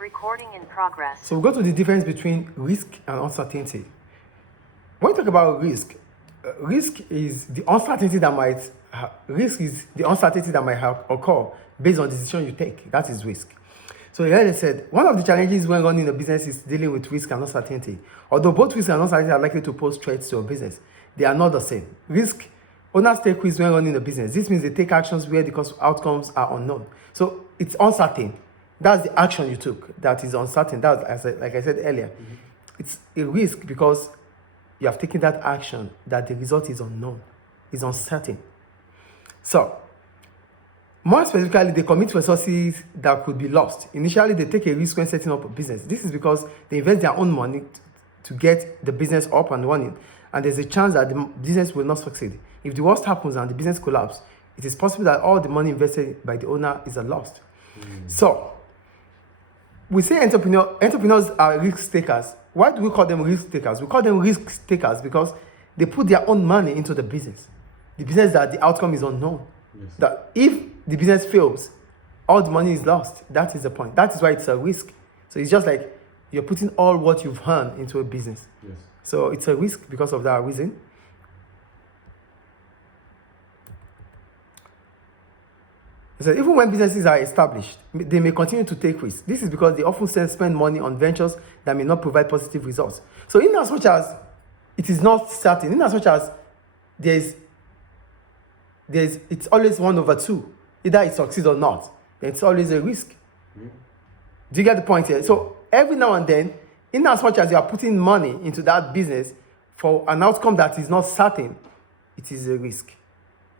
Recording in progress. So we go to the difference between risk and uncertainty. When we talk about risk, risk is the uncertainty that might occur based on the decision you take. That is risk. So like I said, one of the challenges when running a business is dealing with risk and uncertainty. Although both risk and uncertainty are likely to pose threats to your business, they are not the same. Owners take risks when running a business. This means they take actions where the outcomes are unknown. So it's uncertain. That's the action you took that is uncertain. That's, like I said earlier, it's a risk because you have taken that action that the result is unknown, is uncertain. So, more specifically, they commit resources that could be lost. Initially, they take a risk when setting up a business. This is because they invest their own money to get the business up and running, and there's a chance that the business will not succeed. If the worst happens and the business collapses, it is possible that all the money invested by the owner is lost. So, we say entrepreneurs are risk takers. Why do we call them risk takers? We call them risk takers because they put their own money into the business that the outcome is unknown. Yes. That if the business fails, all the money is lost. That is the point. That is why it's a risk. So it's just like you're putting all what you've earned into a business. Yes. So it's a risk because of that reason. So even when businesses are established, they may continue to take risks. This is because they often spend money on ventures that may not provide positive results. So in as much as it is not certain, in as much as it's always 1/2. Either it succeeds or not, then it's always a risk. Do you get the point here? So every now and then, in as much as you are putting money into that business for an outcome that is not certain, it is a risk.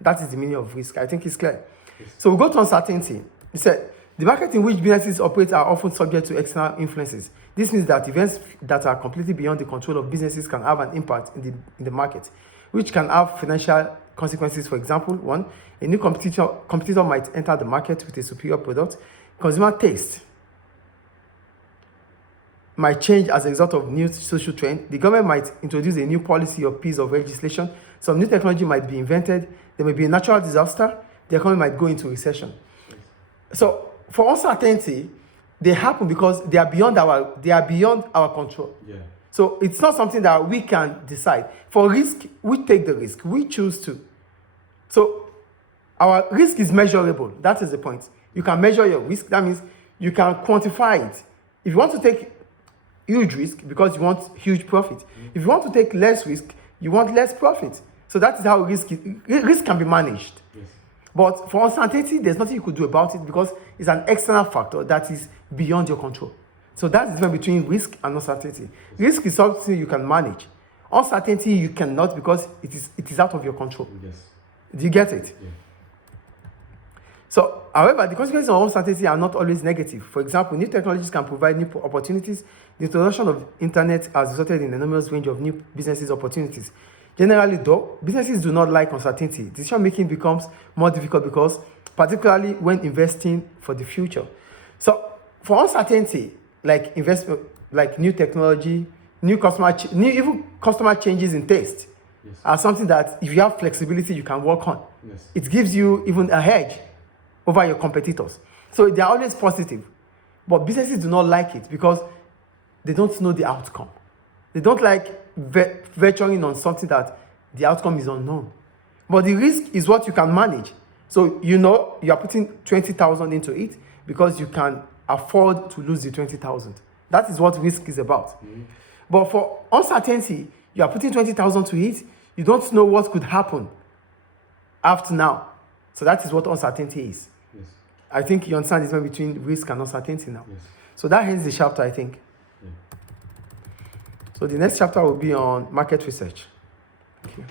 That is the meaning of risk. I think it's clear. Yes. So we go to uncertainty. He said, the market in which businesses operate are often subject to external influences. This means that events that are completely beyond the control of businesses can have an impact in the market, which can have financial consequences. For example, one, a new competitor might enter the market with a superior product. Consumer taste might change as a result of new social trend. The government might introduce a new policy or piece of legislation. Some new technology might be invented. There may be a natural disaster. The economy might go into recession. So for uncertainty, they happen because they are beyond our control. Yeah. So it's not something that we can decide. For risk, we take the risk. We choose to. So our risk is measurable. That is the point. You can measure your risk. That means you can quantify it. If you want to take huge risk because you want huge profit. If you want to take less risk, you want less profit. So that is how risk can be managed. Yes. But for uncertainty, there's nothing you could do about it because it's an external factor that is beyond your control. So that's the difference between risk and uncertainty. Risk is something you can manage. Uncertainty you cannot because it is out of your control. Yes. Do you get it? Yeah. So, however, the consequences of uncertainty are not always negative. For example, new technologies can provide new opportunities. The introduction of internet has resulted in an enormous range of new business opportunities. Generally, though, businesses do not like uncertainty. Decision-making becomes more difficult because, particularly when investing for the future. So, for uncertainty, like investment, like new technology, even customer changes in taste, yes, are something that if you have flexibility, you can work on. Yes. It gives you even a hedge over your competitors. So they are always positive. But businesses do not like it because they don't know the outcome. They don't like venturing on something that the outcome is unknown. But the risk is what you can manage. So you know you are putting 20,000 into it because you can afford to lose the 20,000. That is what risk is about. Mm-hmm. But for uncertainty, you are putting 20,000 to it. You don't know what could happen after now. So that is what uncertainty is. Yes. I think you understand the difference between risk and uncertainty now. Yes. So that ends the chapter, I think. Yeah. So the next chapter will be on market research. Okay.